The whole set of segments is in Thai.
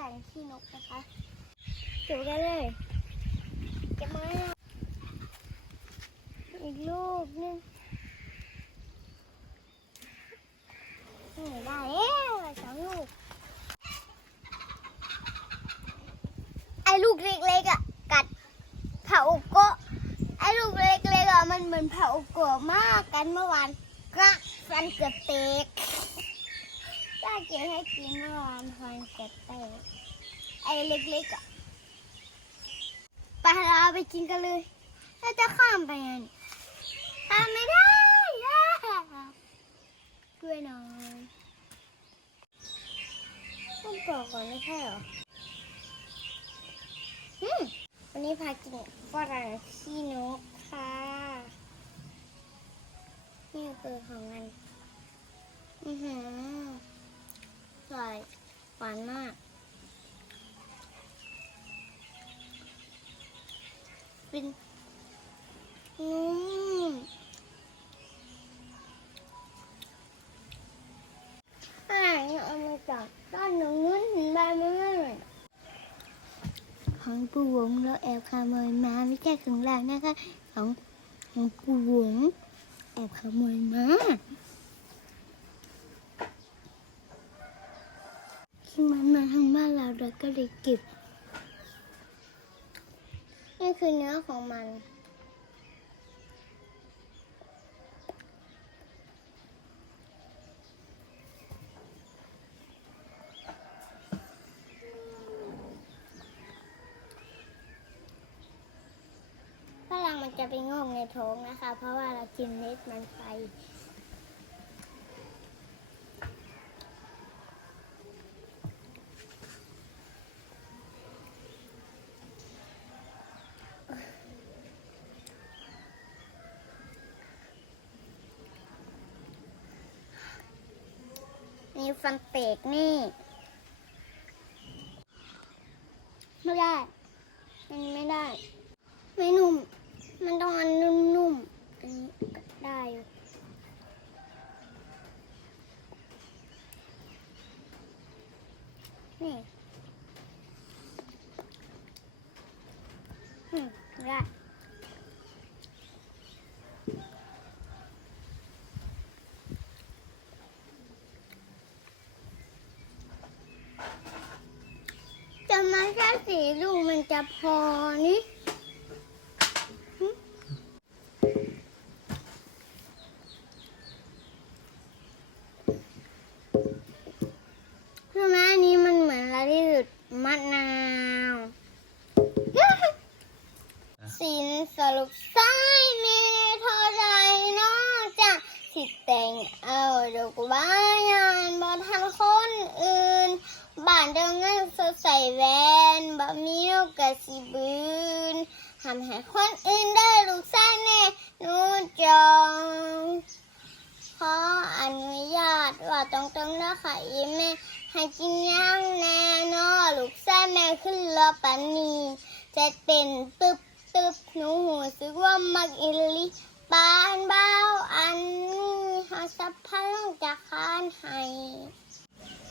ดันขี้นกนะคะดูกันเลยจะมาอีกลูกนึงนี่ได้แล้วสองลูก ไอ้ลูกเล็กๆอะกัดเผาโกะไอ้ลูกเล็กๆอะมันเหมือนเผาโกะมากกันเมื่อวานกระฟันเกือบเตก ย่าเก็บให้กินเมื่อวานฟันเกือบเตกไอ้เล็กๆอะไปเราไปกินกันเลยเราจะข้ามไปยังไงข้ามไม่ได้ย่ด้วยหน่อยต้องบอกก่อนไม่ใช่เหรอวันนี้พากินฝรั่งขี้นกค่ะ นี่คือของมัน อือหืออร่อยหวานมาก เป็นนุ่มอ่านี่เอามาจากต้นหนึ่งนู้นเห็นใบมันไม่หมือนของปู่หวงเราแอบขโมยมาไม่ใช่ของเรานะคะของของปู่หวงแอบขโมยมาที่มันมาทางบ้านเราเราก็เลยเก็บ นี่คือเนื้อของมัน ฝรั่งมันจะไปงอกในท้องนะคะ เพราะว่าเรากินเม็ดมันไป มีฟันเปกนี่ ไม่ได้ มันไม่ได้ ไม่นุ่ม มันต้องอันนุ่มๆ อันนี้ก็ได้อยู่นี่ อืมได้จะมาแค่ สีลูกมันจะพอนี่คือแม่อันนี้มันเหมือนอะไรที่สุดมะนาว สินสรุปไส้เมเท่าไรนอกจากสิแต่งเอาดอกไม้งานบ่ทันคนอื่น บ้านเดิน ใส่แว่นบ่มีโอกาสสิบืนทำให้คนอื่นได้ลูกไส้แม่หนูจองขออนุญาตว่าตรงๆนะคะอีแม่ให้กินย่างแน่นอลูกแซ่แม่ขึ้นรอปันนีจะเป็นตึบตึบหนูหูสึกว่ามักอิลิปานเบาอันนี้หาสัพพังจะคานให้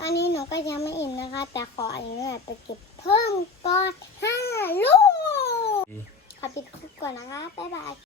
ตอนนี้หนูก็ยังไม่อิ่มนะคะ แต่ขออนุญาตไปเก็บเพิ่มก่อนห้าลูกขอปิดคลิปก่อนนะคะ บ๊ายบาย